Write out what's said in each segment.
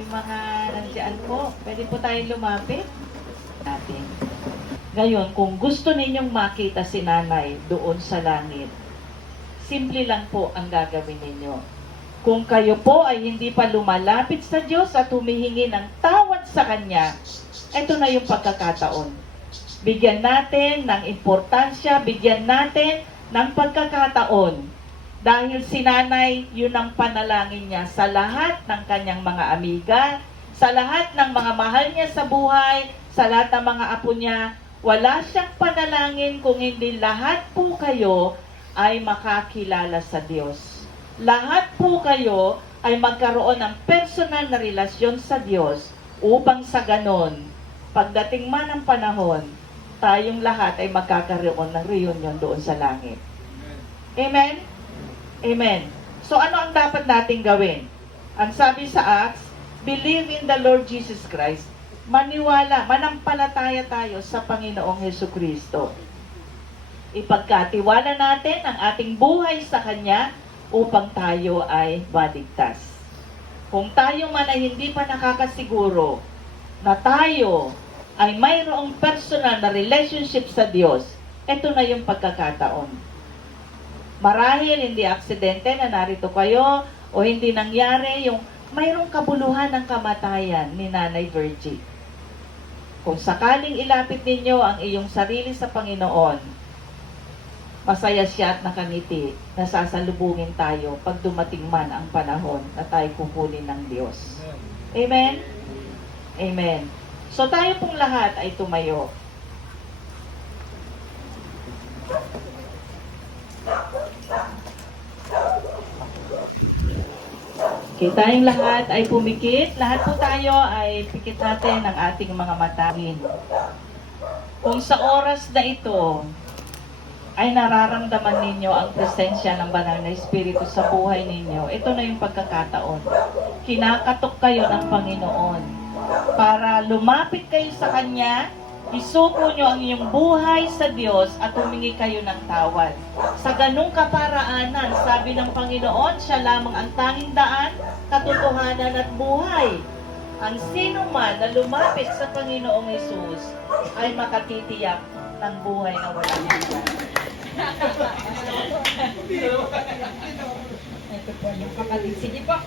Yung mga nandiyan po, pwede po tayong lumapit natin. Ngayon, kung gusto ninyong makita si nanay doon sa langit, simple lang po ang gagawin ninyo. Kung kayo po ay hindi pa lumalapit sa Diyos at humihingi ng tawad sa Kanya, ito na yung pagkakataon. Bigyan natin ng importansya, bigyan natin ng pagkakataon. Dahil si nanay, yun ang panalangin niya sa lahat ng kanyang mga amiga, sa lahat ng mga mahal niya sa buhay, sa lahat ng mga apo niya. Wala siyang panalangin kung hindi lahat po kayo ay makakilala sa Diyos. Lahat po kayo ay magkaroon ng personal na relasyon sa Diyos upang sa ganon, pagdating man ng panahon, tayong lahat ay magkakaroon ng reunion doon sa langit. Amen? Amen. So ano ang dapat nating gawin? Ang sabi sa Acts, believe in the Lord Jesus Christ. Maniwala, manampalataya tayo sa Panginoong Hesukristo. Ipagkatiwala natin ang ating buhay sa Kanya upang tayo ay maligtas. Kung tayo man ay hindi pa nakakasiguro na tayo ay mayroong personal na relationship sa Diyos, ito na yung pagkakataon. Marahil hindi aksidente na narito kayo o hindi nangyari yung mayroong kabuluhan ng kamatayan ni Nanay Virgie. Kung sakaling ilapit ninyo ang iyong sarili sa Panginoon, masaya siya at nakangiti na sasalubungin tayo pag dumating man ang panahon na tayo kukunin ng Diyos. Amen? Amen. So tayo pong lahat ay tumayo. Okay, tayong lahat ay pumikit. Lahat po tayo ay pikit natin ang ating mga matangin. Kung sa oras na ito ay nararamdaman ninyo ang presensya ng banal na Espiritu sa buhay ninyo, ito na yung pagkakataon. Kinakatok kayo ng Panginoon para lumapit kayo sa Kanya, isuko nyo ang inyong buhay sa Diyos at humingi kayo ng tawad. Sa ganung kaparaanan, sabi ng Panginoon, siya lamang ang tanging daan, katotohanan at buhay. Ang sino man na lumapit sa Panginoong Hesus ay makatitiyak ng buhay na walang hanggan. Ito po yung kapatid. Sige po.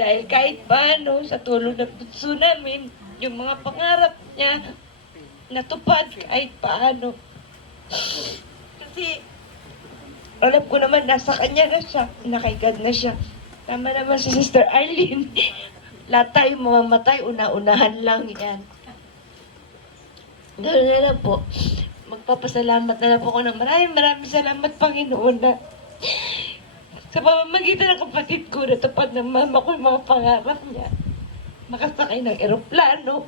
Dahil kahit paano, sa tulong ng puso namin, yung mga pangarap niya, natupad kahit paano. Kasi, alam ko naman, nasa kanya na siya, nakaigad na siya. Tama naman si Sister Arlene. Lahat tayo mamamatay, una-unahan lang yan. Ganoon na lang po. Magpapasalamat na lang po ako ng maraming salamat, Panginoon, na sa pamamagitan ng kapatid ko, natupad ng mama ko yung mga pangarap niya. Makasakay ng eroplano.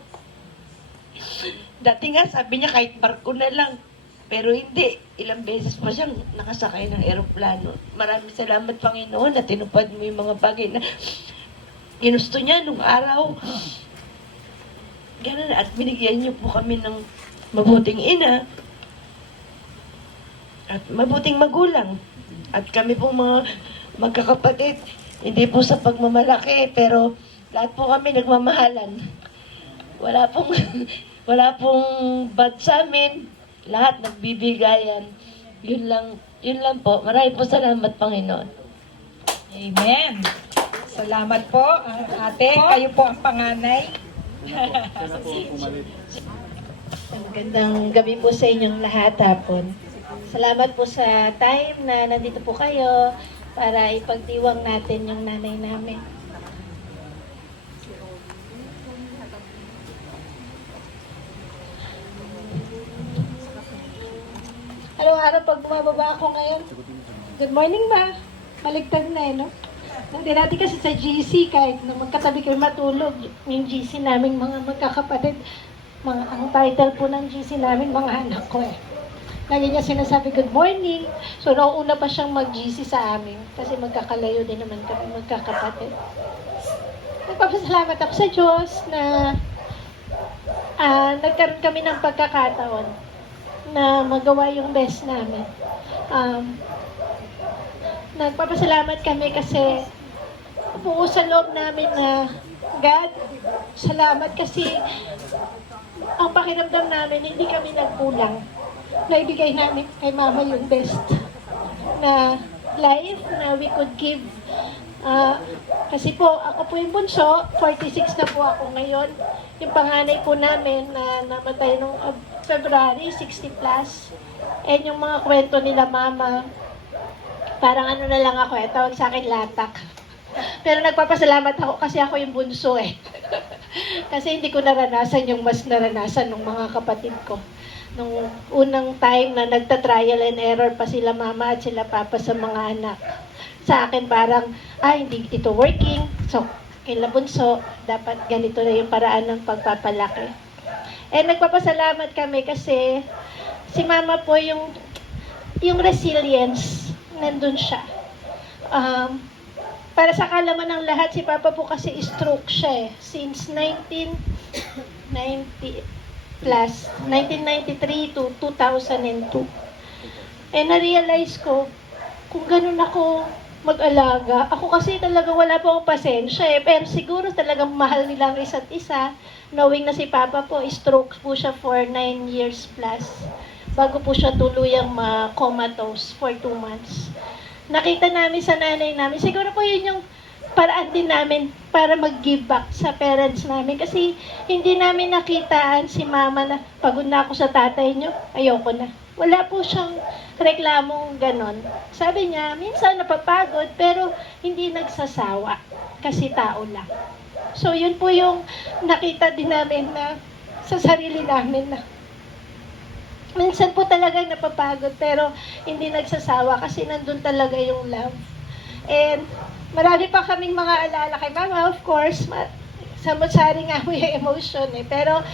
Dati nga, sabi niya kahit barko na lang. Pero hindi. Ilang beses pa siyang nakasakay ng eroplano. Maraming salamat, Panginoon, na tinupad mo yung mga bagay na ginusto niya nung araw. Ganun, at binigyan niyo po kami ng mabuting ina at mabuting magulang. At kami pong mga magkakapatid, hindi po sa pagmamalaki, pero lahat po kami nagmamahalan. Wala pong bad sa amin. Lahat nagbibigayan. Yun lang po. Maraming po salamat, Panginoon. Amen. Salamat po, ate. Kayo po ang panganay. Magandang gabi po sa inyong lahat hapon. Salamat po sa time na nandito po kayo para ipagdiwang natin yung nanay namin. Araw-araw pag bumababa ako ngayon, good morning ma, maligtad na no? Dati kasi sa GC, kahit na magkatabi kayo matulog, yung GC namin mga magkakapatid, ang title po ng GC namin, mga anak ko eh. Lagi niya sinasabi, good morning. So, nauuna pa siyang mag-GC sa amin kasi magkakalayo din naman kami, magkakapatid. Nagpapasalamat ako sa Diyos na nagkaroon kami ng pagkakataon na magawa yung best namin. nagpapasalamat kami kasi buo sa loob namin na God, salamat kasi ang pakiramdam namin, hindi kami nagkulang. Naibigay namin kay Mama yung best na life na we could give. Kasi po, ako po yung bunso, 46 na po ako ngayon. Yung panganay po namin na namatay nung February, 60 plus. And yung mga kwento nila Mama, parang ano na lang ako tawag sa akin latak. Pero nagpapasalamat ako kasi ako yung bunso Kasi hindi ko naranasan yung mas naranasan ng mga kapatid ko. Nung unang time na nagta-trial and error pa sila mama at sila papa sa mga anak. Sa akin parang, hindi ito working. So, kila bunso, dapat ganito na yung paraan ng pagpapalaki. And nagpapasalamat kami kasi si mama po yung resilience, nandun siya. Para sa kalaman ng lahat, si Papa po kasi stroke siya since 1993 to 2002. Na-realize ko, kung ganun ako mag-alaga, ako kasi talaga wala po akong pasensya pero siguro talagang mahal nila ang isa't isa, knowing na si Papa po, stroke po siya for 9 years plus, bago po siya tuluyang ma-comatose for 2 months. Nakita namin sa nanay namin, siguro po yun yung paraan din namin para mag-give back sa parents namin. Kasi hindi namin nakitaan si mama na pagod na ako sa tatay niyo, ayoko na. Wala po siyang reklamong ganon. Sabi niya, minsan napapagod pero hindi nagsasawa kasi tao lang. So yun po yung nakita din namin na sa sarili namin na minsan po talagang napapagod pero hindi nagsasawa kasi nandun talaga yung love. And marami pa kaming mga alaala kay Mama, of course. Samot-sari nga po yung emotion pero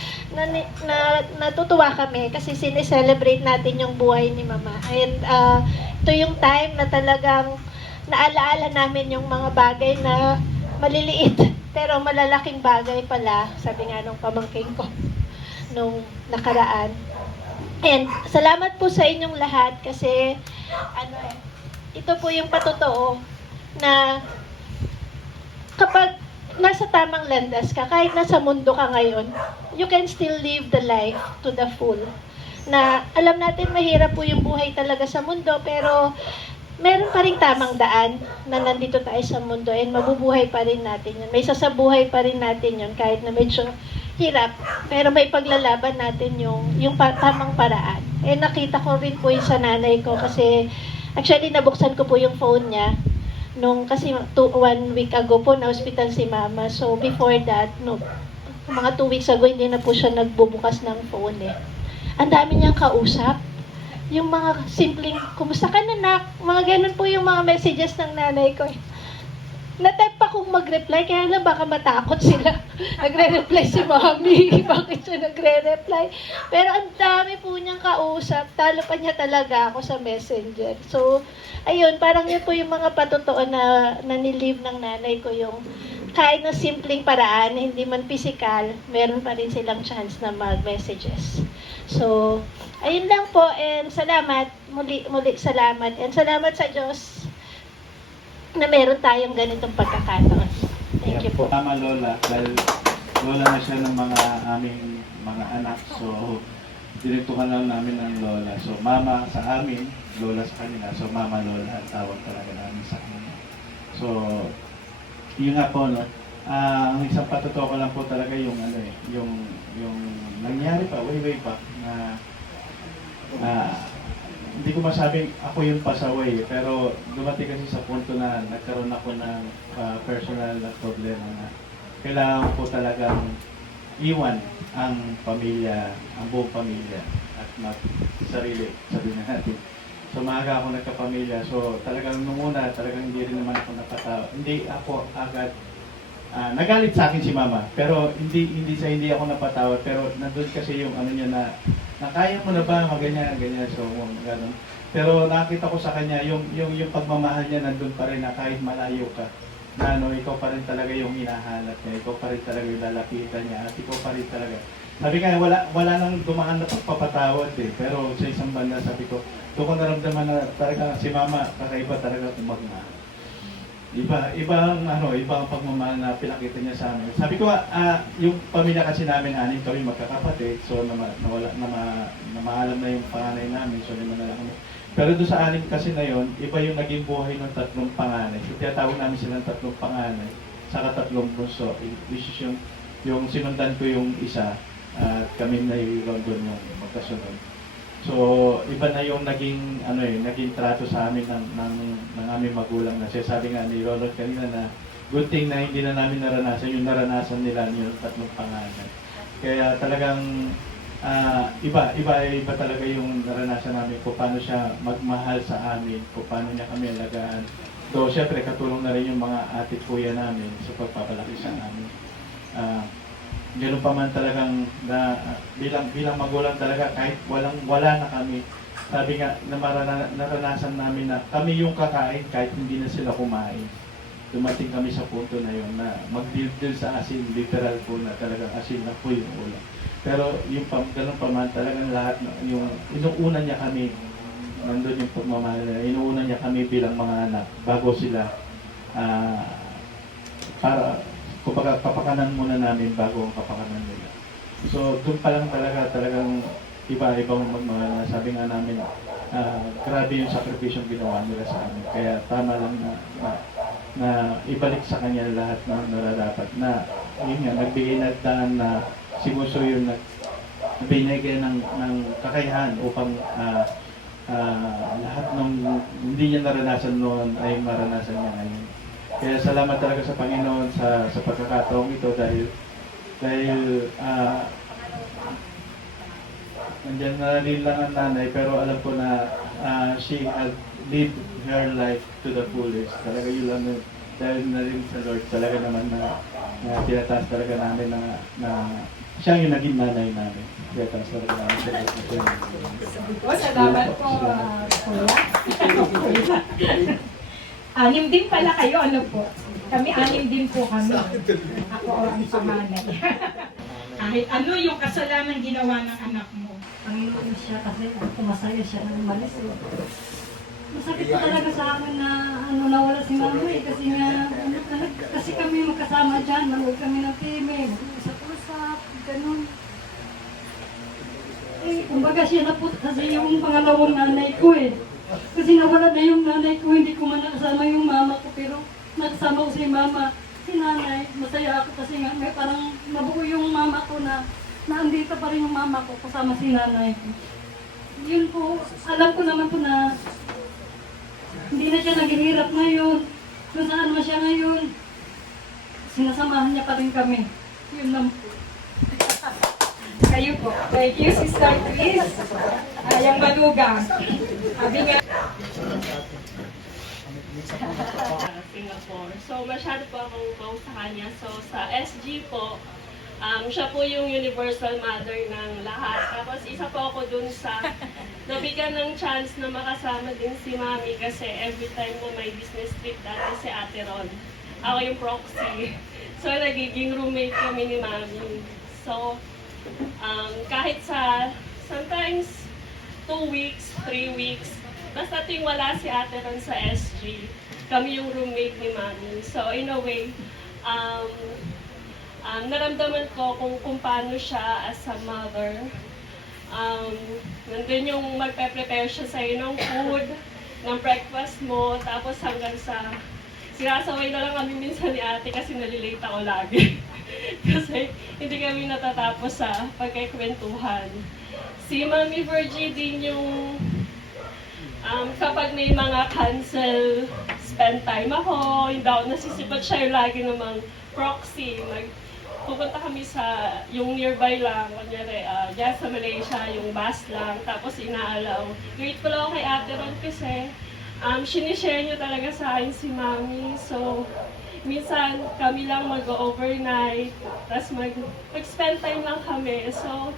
natutuwa kami kasi sineselebrate natin yung buhay ni Mama. And ito yung time na talagang naalaala namin yung mga bagay na maliliit pero malalaking bagay pala, sabi nga nung pamangkin ko nung nakaraan. And salamat po sa inyong lahat kasi ito po yung patotoo na kapag nasa tamang landas ka, kahit nasa mundo ka ngayon, you can still live the life to the full. Na alam natin mahirap po yung buhay talaga sa mundo pero meron pa rin tamang daan na nandito tayo sa mundo and mabubuhay pa rin natin yun. May sasabuhay pa rin natin yun kahit na medyo hirap, pero may paglalaban natin yung tamang paraan. Nakita ko rin po yung sa nanay ko kasi actually nabuksan ko po yung phone niya kasi 1 week ago po na hospital si Mama. So before that, mga 2 weeks ago hindi na po siya nagbubukas ng phone Ang dami niyang kausap. Yung mga simpleng, kumusta ka na, mga ganun po yung mga messages ng nanay ko Na-type pa kong mag-reply, kaya lang baka matakot sila. Nagre-reply si Mami, bakit siya nagre-reply? Pero ang dami po niyang kausap, talo pa niya talaga ako sa messenger. So, ayun, parang yun po yung mga patotoo na nilive ng nanay ko yung kahit na simpleng paraan, hindi man physical, meron pa rin silang chance na mag-messages. So, ayun lang po, and salamat, muli salamat, and salamat sa Diyos na meron tayong ganitong pagkakataon. Thank you po. Tama Lola, dahil Lola na siya ng mga aming mga anak, so diniktuhan lang namin ng Lola. So Mama sa amin, Lola sa kanila, so Mama Lola ang tawag talaga namin sa kanila. So, yun nga po, ang isang patotoo ko lang po talaga yung yung nangyari pa, way back na hindi ko masabing ako yung pasaway, pero dumating kasi sa punto na nagkaroon ako ng personal na problema na kailangan ko talagang iwan ang pamilya, ang buong pamilya at sarili, sabihin natin. So maaga ako nagkapamilya, so talagang nung una, talagang hindi rin naman ako hindi ako agad nagalit sa akin si Mama, pero hindi ako napatawad, pero nandun kasi yung ano niya na kaya mo na ba ganyan, so ganun. Pero nakita ko sa kanya yung pagmamahal niya nandun pa rin na kahit malayo ka, na ikaw pa rin talaga yung hinahanap niya, ikaw pa rin talaga yung lalapitan niya, at ikaw pa rin talaga Sabi nga, wala nang dumaan na pagpapatawad eh. Pero sa isang banda, sabi ko, doon ko naramdaman na talaga si mama, kakaiba talaga kumagmahal. Ibang pagmamahal na pinakita niya sa amin. Sabi ko, yung pamilya kasi namin, anim kami magkakapatid, so namaalam na yung panganay namin, so lima na lang kami. Pero doon sa anim kasi na yon, iba yung naging buhay ng tatlong panganay. So, tinatawag namin silang tatlong panganay, saka tatlong bunso, which is yung sinundan ko yung isa, at kami na yung doon yung magkasunod. So, iba na yung naging trato sa amin ng aming magulang na siya. Sabi nga ni Lolo kanina na good thing na hindi na namin naranasan yung naranasan nila yung tatlong panganay. Kaya talagang iba talaga yung naranasan namin kung paano siya magmahal sa amin, kung paano niya kami alagaan. So, syempre, katulong na rin yung mga ate kuya namin sa pagpapalaki sa amin. Ganun pa man talagang bilang magulang talaga kahit wala na kami. Sabi nga na naranasan namin na kami yung kakain kahit hindi na sila kumain. Dumating kami sa punto na yun na mag-deal sa asin, literal po na talagang asin na po yung ulam. Pero yung ganun pa man talagang lahat yung inuuna niya kami, nandun yung pagmamahal na inuuna niya kami bilang mga anak bago sila para kumbaga kapakanan muna namin bago ang kapakanan nila. So doon pa lang talagang iba-ibang magmahal na sabi nga namin grabe yung sakripisyong ginawa nila sa amin. Kaya tama lang na ibalik sa kanya lahat ng nararapat na yun nga, nagbigay na daan na si Muso yung nagbigay ng kakayahan upang lahat ng hindi niya naranasan noon ay maranasan niya ngayon. Kaya salamat talaga sa Panginoon sa pagkakataong ito dahil nandiyan na rin lang ang nanay pero alam ko na she had lived her life to the fullest. Talaga yun lang dahil na rin sa Lord talaga naman na tinataas talaga namin na siya yung naging nanay namin. Tinataas talaga namin sa Lord. Salamat po, Kuya. Anim din pala kayo, ano po? Kami anim din po kami. Ako ang panganay. Kahit ano yung kasalanan ginawa ng anak mo? Panginoon siya kasi pumasaya siya ng malis. Masakit po talaga sa akin na nawala si Mama kasi nga kasi kami magkasama dyan, manood kami ng TV, usap-usap, ganun. Kumbaga siya na po kasi yung pangalawang nanay ko Kasi nawala na yung nanay ko, hindi ko man nakasama yung mama ko, pero nakasama ko si mama, si nanay. Masaya ako kasi nga may parang nabuo yung mama ko na andito pa rin yung mama ko kasama si nanay ko. Yun po, alam ko naman po na hindi na siya naghihirap ngayon. Kung saan na siya ngayon, sinasamahan niya pa rin kami. Yun lang po. Kayo po. Thank you, Sister Chris. Yung malugang. Sabi nga. Singapore. So, masyado po akong baw sa kanya. So, sa SG po, siya po yung universal mother ng lahat. Tapos, isa po ako dun sa nabigyan ng chance na makasama din si Mami kasi every time na may business trip dati si Ate Ron. Ako yung proxy. So, nagiging roommate kami ni Mami. So, kahit sa sometimes 2 weeks, 3 weeks, basta tuwing wala si Ate Ron sa SG, kami yung roommate ni Mami. So in a way, naramdaman ko kung paano siya as a mother. Nandun yung magpe-prepare siya sa'yo ng food, ng breakfast mo, tapos hanggang sa sinasaway na lang kami minsan ni Ate kasi nalilate ako lagi. Kasi hindi kami natatapos sa pagkikwentuhan. Si Mami Virgie din yung kapag may mga cancel spend time ako, hindi ako nasisipot siya yung lagi namang proxy. Pupunta kami sa yung nearby lang, kunyari, dyan sa Malaysia, yung bus lang, tapos inaalaw. Grateful ako kay Ate Ron kasi sinishare niya talaga sa akin si Mami. So, minsan kami lang mag-overnight, tapos mag-spend time lang kami. So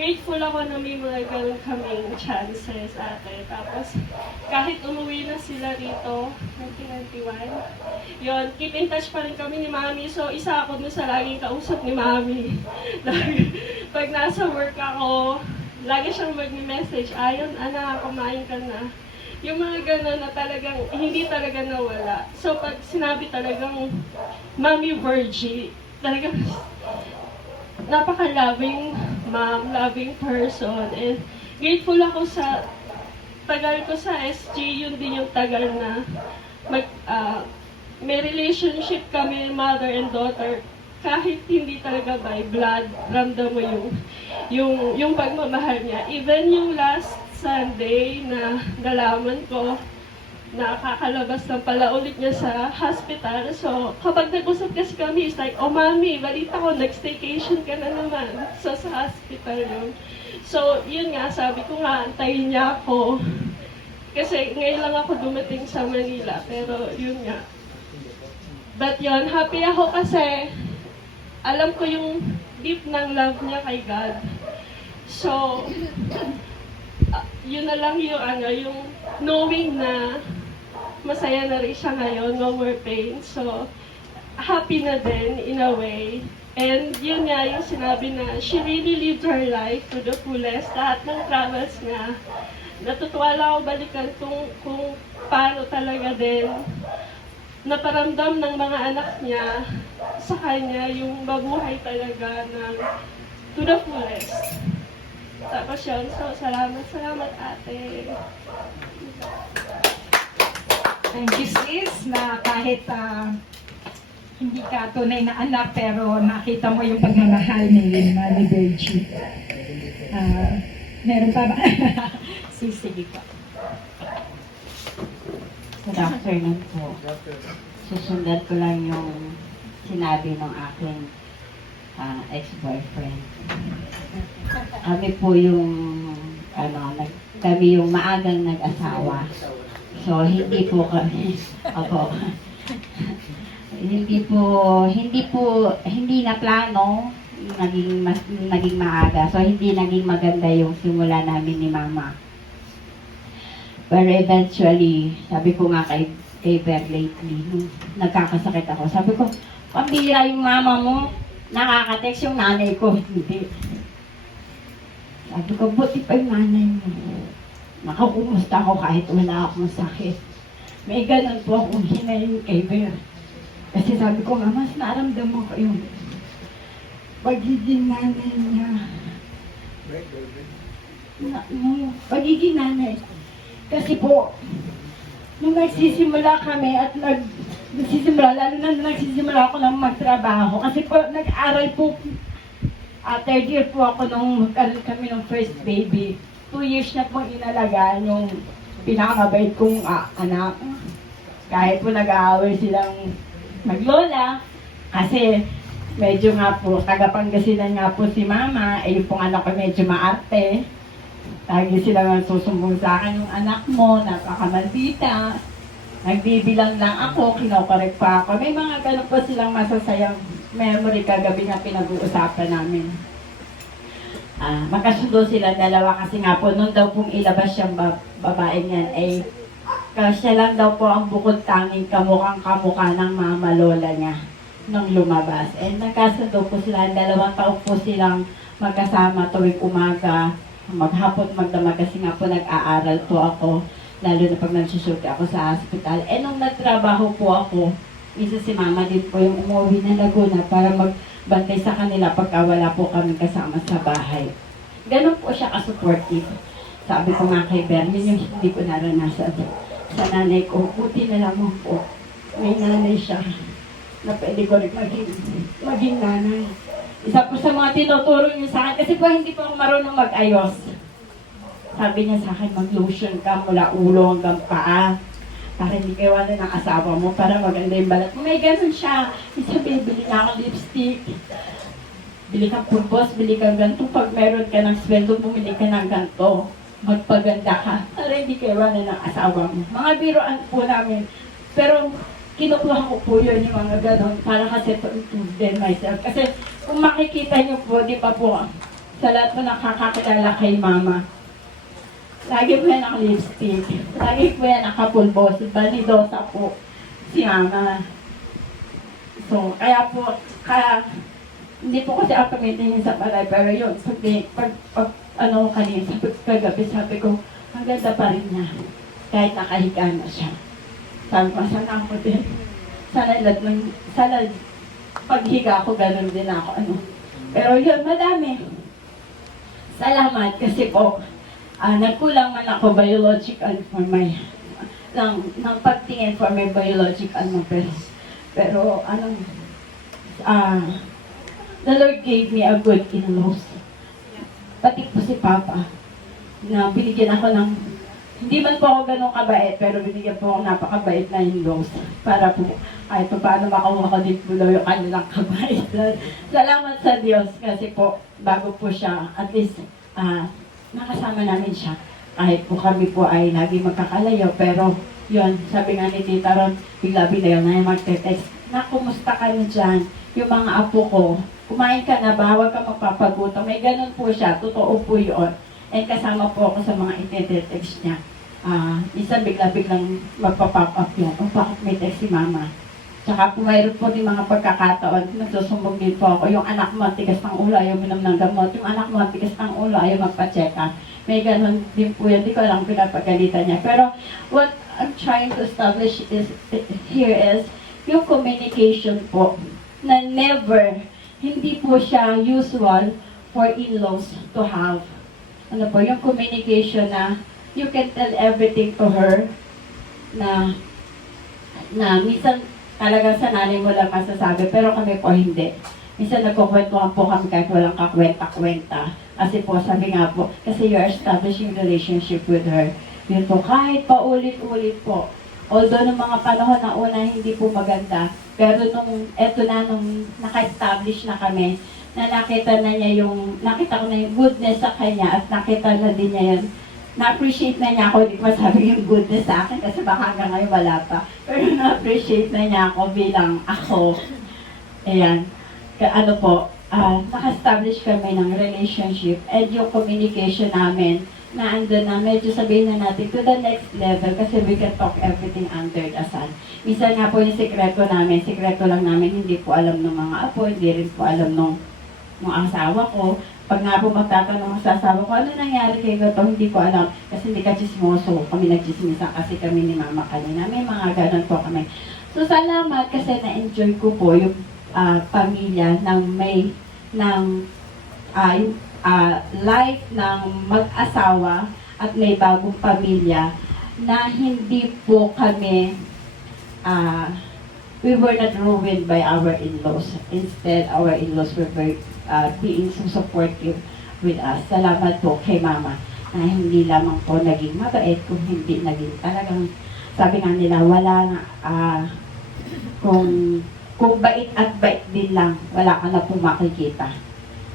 grateful ako na may mga ganun kaming chances, ate. Tapos, kahit umuwi na sila rito, 2021, yun, keep in touch pa rin kami ni Mami. So, isa ako dun sa laging kausap ni Mami. Pag nasa work ako, lagi siyang mag-message, ayon, anak, kumain ka na. Yung mga gano'n na talagang, hindi talaga nawala. So, pag sinabi talagang, Mami Virgie, talagang, napaka-loving mom, loving person, and grateful ako sa tagal ko sa SG, yun din yung tagal na may relationship kami, mother and daughter, kahit hindi talaga by blood, ramdam mo yung pagmamahal niya. Even yung last Sunday na nalaman ko, nakakalabas na pala ulit niya sa hospital. So, kapag nag-usap kasi kami, it's like, oh mami, balita ko, nag-staycation ka na naman. So, sa hospital yun. So, yun nga, sabi ko nga, antayin niya ako. Kasi ngayon lang ako dumating sa Manila, pero yun nga. But yun, happy ako kasi alam ko yung deep ng love niya kay God. So, yun na lang yung yung knowing na masaya na rin siya ngayon, no more pain. So, happy na din in a way. And yun nga yung sinabi na she really lived her life to the fullest. Lahat ng travels niya. Natutuwa lang ako balikan kung paano talaga din naparamdam ng mga anak niya sa kanya yung mabuhay talaga ng to the fullest. Tapos yun, so salamat ate. Thank you, sis, na kahit hindi ka tunay na anak, pero nakita mo yung pagmamahal ni Mami Virgie. Meron pa ba? Sis, sige pa. Good afternoon po. Susundan ko lang yung sinabi ng aking ex-boyfriend. Kami po yung kami yung maagang nag-asawa. So, hindi po kami, hindi na plano, naging maaga. So, hindi naging maganda yung simula namin ni Mama. Pero eventually, sabi ko nga kay Bear lately, nung nagkakasakit ako, sabi ko, pambira yung mama mo, nakaka-text yung nanay ko, hindi. Sabi ko, buti pa yung nanay mo. Nakakumusta ako kahit wala akong sakit. May ganun po akong hinayin kay Bear. Kasi sabi ko, mas naramdaman ko yung pagiging nanay niya. Pagiging nanay. Kasi po, nung nagsisimula kami at lalo na nagsisimula ako ng magtrabaho. Kasi po, nag-aral po, third year po ako nung magkaroon kami ng first baby. 2 years na pong inalagaan yung pinakamabait kong anak. Kahit po nag-aaway silang maglola, kasi medyo nga po, taga-Pangasinan nga po si Mama, yung pong anak ko medyo maarte. Lagi sila susumbong sa akin, yung anak mo, napakamaldita. Nagbibilang lang ako, kinokorek pa ako. May mga ganun po silang masasayang memory kagabi na pinag-uusapan namin. Magkasundo sila dalawa kasi nga po, nung daw pong ilabas siyang babaeng yan, siya lang daw po ang bukod tanging kamukhang-kamukha ng mama lola niya nung lumabas. Nagkasundo po sila, 2 taon po silang magkasama tuwing umaga, maghapon magdamag kasi nga po nag-aaral po ako, lalo na pag nagsusuki ako sa hospital. Nung nagtrabaho po ako, isa si Mama din po yung umuwi na Laguna para magbantay sa kanila pagka wala po kami kasama sa bahay. Ganun po siya ka-supportive. Sabi ko nga kay Bern, yun yung hindi ko naranasan sa nanay ko. Buti na lamang po, may nanay siya na pwede ko rin maging nanay. Isa po sa mga tinuturo niya sa akin, kasi po hindi po ako marunong mag-ayos. Sabi niya sa akin, mag-lotion ka mula ulo hanggang paa para hindi kayo wala ng asawa mo, para maganda yung balat mo. May ganun siya. Sabi, bili na ako lipstick. Bili kang pulbos, bili kang ganito. Pag meron ka ng sweldo, bumili ka ng ganito. Magpaganda ka para hindi kayo wala ng asawa mo. Mga biroan po namin. Pero kinukuha ko po yun yung mga ganon para kasi to improve din myself. Kasi kung makikita niyo po, di ba po, sa lahat po nakakakilala kay mama, lagi po yan naka-lipstick, lagi po yan nakapulbo, si Balidosa po, si mama. So, kaya hindi po kasi ako tumitingin sa palay, pero yun, kanina, kagabi, sabi ko, ang ganda pa rin niya, kahit nakahiga na siya. Sabi ko, sana ako din. Sana paghiga ko, ganun din ako. Pero yun, madami. Salamat kasi po, nagkulang man ako biological for my, ng pagtingin for my biological na parents. Pero, the Lord gave me a good in-laws. Pati po si Papa, na binigyan ako ng, hindi man po ako ganun kabait, pero binigyan po ako napakabait na in-laws. Para po, kahit pa paano makuha ko din po daw yung kanilang kabaitan. Salamat sa Diyos kasi po, bago po siya, at least, nakasama namin siya. Kahit po kami po ay lagi magkakalayo, pero yun, sabi nga ni Tita Ron, bigla-bigla yun na yung magte-text, na kumusta ka na dyan? Yung mga apo ko, kumain ka na ba? Huwag ka magpapagutom. May ganun po siya, totoo po yun. And kasama po ako sa mga ite-text niya. Isa bigla-biglang magpa-pop up yun. Bakit may text si mama? Tsaka po mayroon po din mga pagkakataon, nagsusumbog din po ako. Yung anak mo, tigas ng ulo, ayaw minom ng gamot. Yung anak mo, tigas ng ulo, ayaw magpa-check up. May ganun din po yun. Di ko alam pinapagalitan niya. Pero what I'm trying to establish here is yung communication po na never, hindi po siya usual for in-laws to have. Ano po, yung communication na you can tell everything to her na minsan talagang sa nanay mo lang masasabi, pero kami po hindi. Minsan nagkukwentuhan po kami kahit walang kakwenta-kwenta. Kasi po, sabi nga po, kasi you're establishing relationship with her. Yun po, kahit pa ulit-ulit po. Although nung mga panahon na una hindi po maganda, pero nung naka-establish na kami, na nakita ko na yung goodness sa kanya at nakita na din niya yun. Na-appreciate na niya ako, di ko masabi yung goodness sa akin kasi baka hanggang ngayon wala pa. Pero na-appreciate na niya ako bilang ako. Ayan. Naka-establish kami ng relationship and yung communication namin na andun na medyo sabihin na natin to the next level kasi we can talk everything under the sun. Minsan nga po yung sikreto lang namin, hindi po alam ng mga apo, hindi rin po alam ng asawa ko. Pag nga po magtatanong sa asawa ko, ano nangyari kay Gato? Hindi ko alam. Kasi hindi ka chismoso. Kami nagchismisan kasi kami ni Mama kanina. May mga ganon po kami. So, salamat kasi na-enjoy ko po yung pamilya life ng mag-asawa at may bagong pamilya na hindi po kami we were not ruined by our in-laws. Instead, our in-laws were being so supportive with us. Salamat po kay Mama na hindi lamang po naging mabait, kung hindi naging talagang, sabi nga nila, wala na, kung bait at bait din lang, wala ka na po makikita.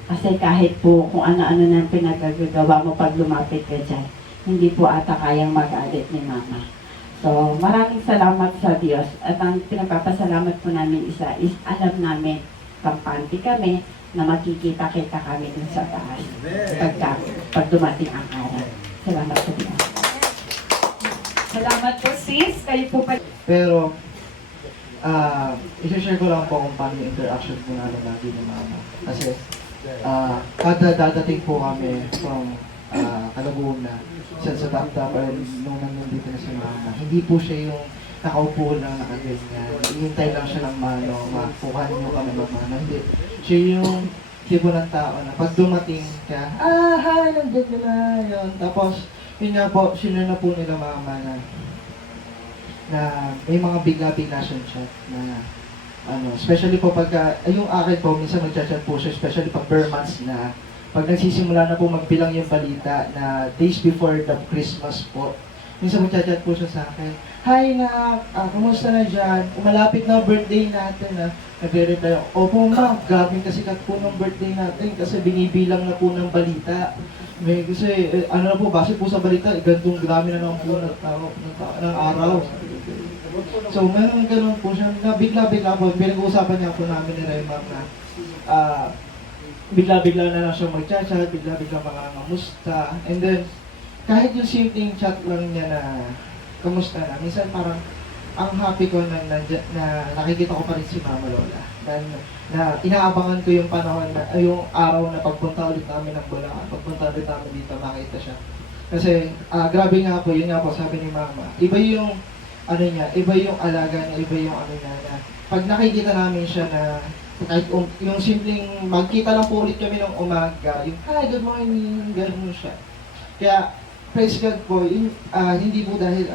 Kasi kahit po kung ano-ano na pinagagawa mo pag lumapit ka dyan, hindi po ata kayang mag-alit ni Mama. So, maraming salamat sa Diyos. At ang pinagpapasalamat po namin isa is alam namin, kampante kami, na makikita-kita kami dun sa taas pag dumating ang araw. Salamat po Diyos. Salamat po, sis. Kayo po pa. Pero, i-share ko lang po kung paano yung interaction po namin lagi ni Mama. Kasi, kada dadating po kami from Kalaguna, sa Tamtam, or nung nandito na si Mama, hindi po siya yung nakaupo lang nakaganyan. Hihintay lang siya ng mano, makuha niyo kami magmano. Hindi. Siya yung tipo ng tao na pag dumating ka, hi, nandiyan ka na, yun. Tapos, yun nga po, sinure na po nila Mama na may mga bigla-bigla siyang chat na especially po pagka, yung akin po, minsan magchat-chat po siya, especially pag per months na, pag nagsisimula na po magbilang yung balita na days before the Christmas po, minsan magchat-chat po siya sa akin, hi na, kumusta na dyan? Malapit na birthday natin na. Nagre-reply ako, opo ma, gabing kasi kat po ng birthday natin kasi binibilang na po ng balita. Kasi ano na po, base po sa balita, gantong grami na naman po ng araw. So, may ganun po siya, na bigla-bigla po, pinag-uusapan niya po namin ni Raymar na bigla-bigla na lang siya mag-chat, bigla-bigla mga and then, kahit yung simpleng chat lang niya na kamusta na, minsan parang ang happy ko na nakikita ko pa rin si Mama Lola. Na inaabangan ko yung panahon na, yung araw na pagpunta ulit namin ng Bulacan, pagpunta ulit namin dito, makita siya. Kasi, grabe nga po, yun nga po, sabi ni Mama, iba yung, iba yung alaga niya, iba yung niya, na pag nakikita namin siya na, kahit yung simpleng magkita lang po ulit kami ng umaga, yung, hi, good morning, gano'n siya. Kaya, praise God po, hindi po dahil,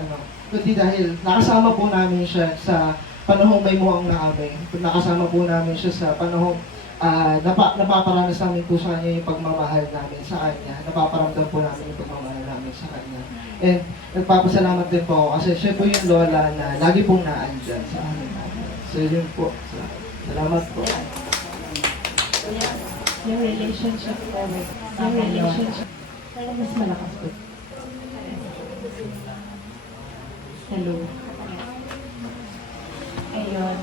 kundi dahil nakasama po namin siya sa panahong may mukhang na kami. Nakasama po namin siya sa panahong napaparanas namin po sa kanya yung pagmamahal namin sa kanya. Napaparamdam po namin yung pagmamahal namin sa kanya. And nagpapasalamat din po ako kasi siya po yung lola na lagi pong naandyan sa amin namin. So yun po. Salamat po. Yung relationship ko with Mama Lola. Pero mas malakas po. Hello. Ayun.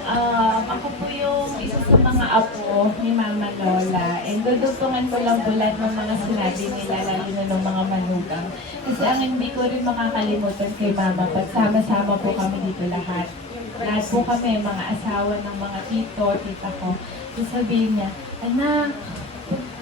Ako po yung isa sa mga apo ni Mama Lola. And dudugtungan ko lang bulat ng mga sinabi nila, lalo na ng mga manugang. Kasi ang hindi ko rin makakalimutan kay Mama, pagsama-sama po kami dito lahat. Lahat po kami, mga asawa ng mga tito, tita ko. Sasabihin niya, anak,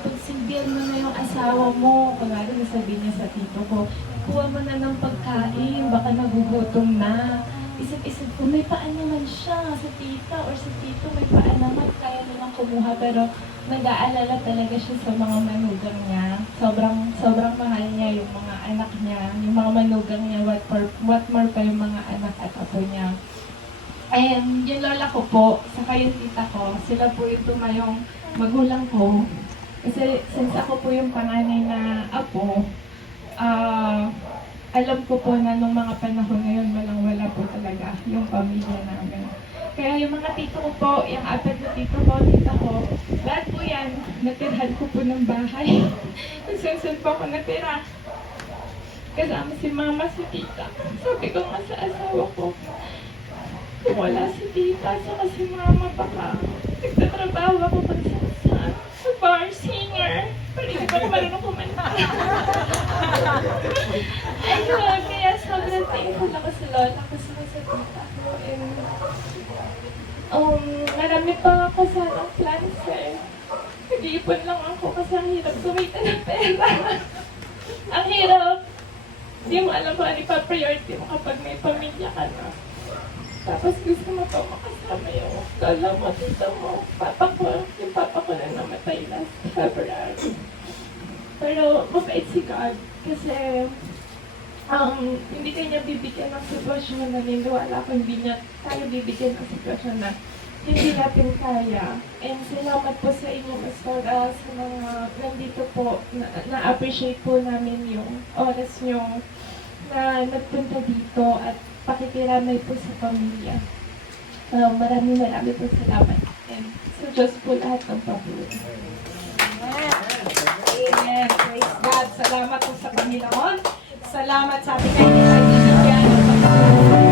pagsilbihan mo na yung asawa mo. Kunwari, sasabihin niya sa tito ko, kuha mo na ng pagkain, baka nagugutom na. Isip-isip ko, may paan naman siya sa tita or sa tito, may paan naman, kaya naman kumuha. Pero nag-aalala talaga siya sa mga manugang niya. Sobrang mahal niya yung mga anak niya, yung mga manugang niya, what more pa yung mga anak at apo niya. And yung lola ko po, saka yung tita ko, sila po yung tumayong magulang ko. Kasi since ako po yung panganay na apo, alam ko po na nung mga panahon na yun, walang-wala po talaga yung pamilya namin. Kaya yung mga tito ko po, yung apat na tito ko, tita ko, lahat po yan, natirhan ko po ng bahay. Nagsunsun po ako natira. Kasama si mama, si tita. Sabi ko nga sa asawa ko, kung wala si tita, saka si mama, baka nagtatrabaho ako kung saan. Sa bar singer. Pero hindi pa ako marunong kumanta. Ayun, kaya sobrang thankful ako sa lola ko sa tita ko. And, marami pa ako sanang plans eh. Nag-iipon lang ako kasi ang hirap kumita ng pera. Ang hirap. Hindi mo alam kung ano ipa-priority mo kapag may pamilya ka na. Tapos gusto mo pa makasama yung lola mo, tita mo, papa ko. Yung papa ko na namatay last February. Pero mabait si God kasi hindi kanya bibigyan ng sitwasyon na naniniwala ko, hindi niya tayo bibigyan ng sitwasyon na hindi natin kaya. And salamat po sa inyo, Pastora, sa mga nandito po, na-appreciate po namin yung oras nyo na nagpunta dito at pakikiramay po sa pamilya. Maraming po salamat. And sa Diyos po lahat ng pabulong. Amen. Praise God. Salamat po sa Panginoon. Salamat sa ating kaibigan ng pagkakas.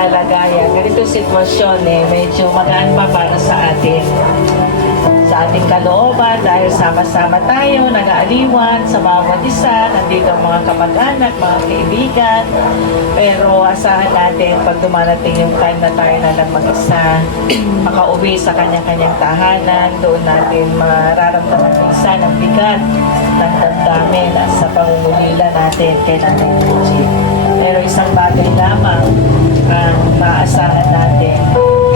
kalagayan, ganito sitwasyon medyo magaan pa para sa atin. Sa ating kalooban, dahil sama-sama tayo, nag-aaliwan sa bawat isa, nandito ang mga kamag-anak, mga kaibigan. Pero asahan natin, pag dumarating yung time na tayo na lang mag-isa, makauwi sa kanya-kanyang tahanan, doon natin mararamdaman minsan ang bigat ng damdamin at sa pangungulila natin kay Nanay Lucy. Pero isang bagay lamang ang maaasahan natin.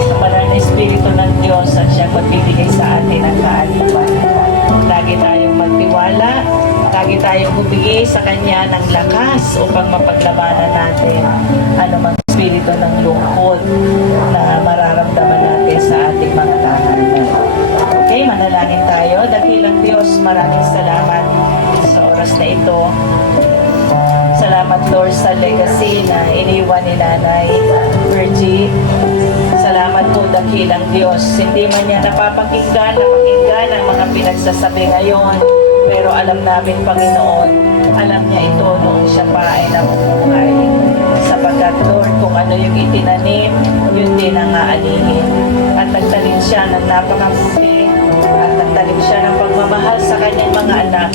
Sa banal na Espiritu ng Diyos at siya magbibigay sa atin ang kaaliwan. Lagi tayong magtiwala, lagi tayong bumigay sa Kanya ng lakas upang mapaglabanan natin anumang espiritu ng lungkot na mararamdaman natin sa ating mga tahanan. Okay, manalangin tayo. Dakilang Diyos, maraming salamat sa oras na ito. Salamat Lord sa legacy na iniwan ni Nanay Virgie. Salamat po dakilang Diyos. Hindi man niya napapakinggan ang mga pinagsasabi ngayon. Pero alam namin, Panginoon, alam niya ito noong siya pa ay namubuhay. Sapagkat Lord, kung ano yung itinanim, yun din ang aanihin. At nagtanim siya ng napakabuti at nagtanim siya ng pagmamahal sa kanyang mga anak.